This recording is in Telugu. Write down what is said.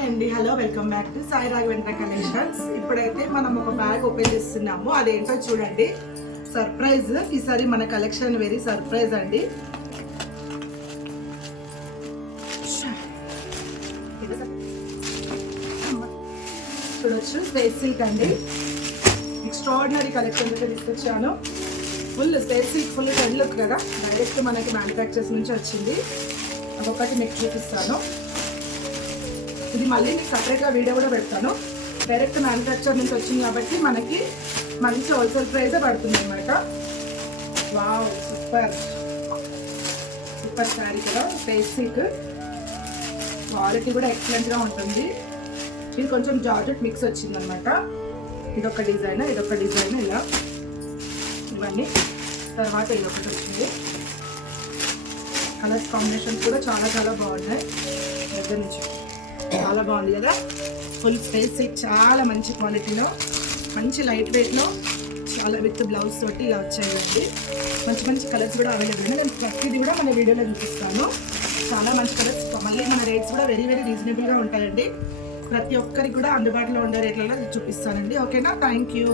హాయ్ అండి, hello, welcome back to Sai Raghavendra collections. ఇప్పుడైతే మనం ఒక బ్యాగ్ ఓపెన్ చేస్తున్నాము. అదేంటో చూడండి, సర్ప్రైజ్. ఈసారి మన కలెక్షన్ వెరీ సర్ప్రైజ్ అండి. చూడొచ్చు, స్పేస్ సిల్క్ అండి. ఎక్స్ట్రాడినరీ కలెక్షన్ అయితే తీసుకొచ్చాను. Full space silk, full trend look కదా, డైరెక్ట్ మనకి మ్యానుఫ్యాక్చర్స్ నుంచి వచ్చింది. అదొకటి మీకు చూపిస్తాను. ఇది మళ్ళీ మీకు సపరేట్గా వీడియో కూడా పెడతాను. డైరెక్ట్ మ్యానుఫ్యాక్చర్ నుంచి వచ్చింది కాబట్టి మనకి మంచి హోల్సేల్ ప్రైజే పడుతుంది అనమాట. వావ్, సూపర్ సూపర్ శారీ కదా, స్పేస్ సిల్క్. క్వాలిటీ కూడా ఎక్సలెంట్గా ఉంటుంది. ఇది కొంచెం జార్జెట్ మిక్స్ వచ్చింది అనమాట. ఇదొక డిజైన్, ఇదొక డిజైన్, ఇలా ఇవన్నీ. తర్వాత ఇదొకటి వచ్చింది. కలర్స్ కాంబినేషన్స్ కూడా చాలా చాలా బాగున్నాయి. దగ్గర నుంచి చాలా బాగుంది కదా. ఫుల్ స్పేస్ సిల్క్, చాలా మంచి క్వాలిటీలో, మంచి లైట్ వెయిట్లో, చాలా విత్ బ్లౌజ్ తోటి ఇలా వచ్చాయండి. మంచి మంచి కలర్స్ కూడా అవైలబుల్ ఉన్నాయి. నేను ప్రతిదీ కూడా మన వీడియోలో చూపిస్తాను. చాలా మంచి కలర్స్. మళ్ళీ మన రేట్స్ కూడా వెరీ వెరీ రీజనబుల్గా ఉంటాయండి. ప్రతి ఒక్కరికి కూడా అందుబాటులో ఉండే రేట్లలో చూపిస్తానండి. ఓకేనా? Thank you.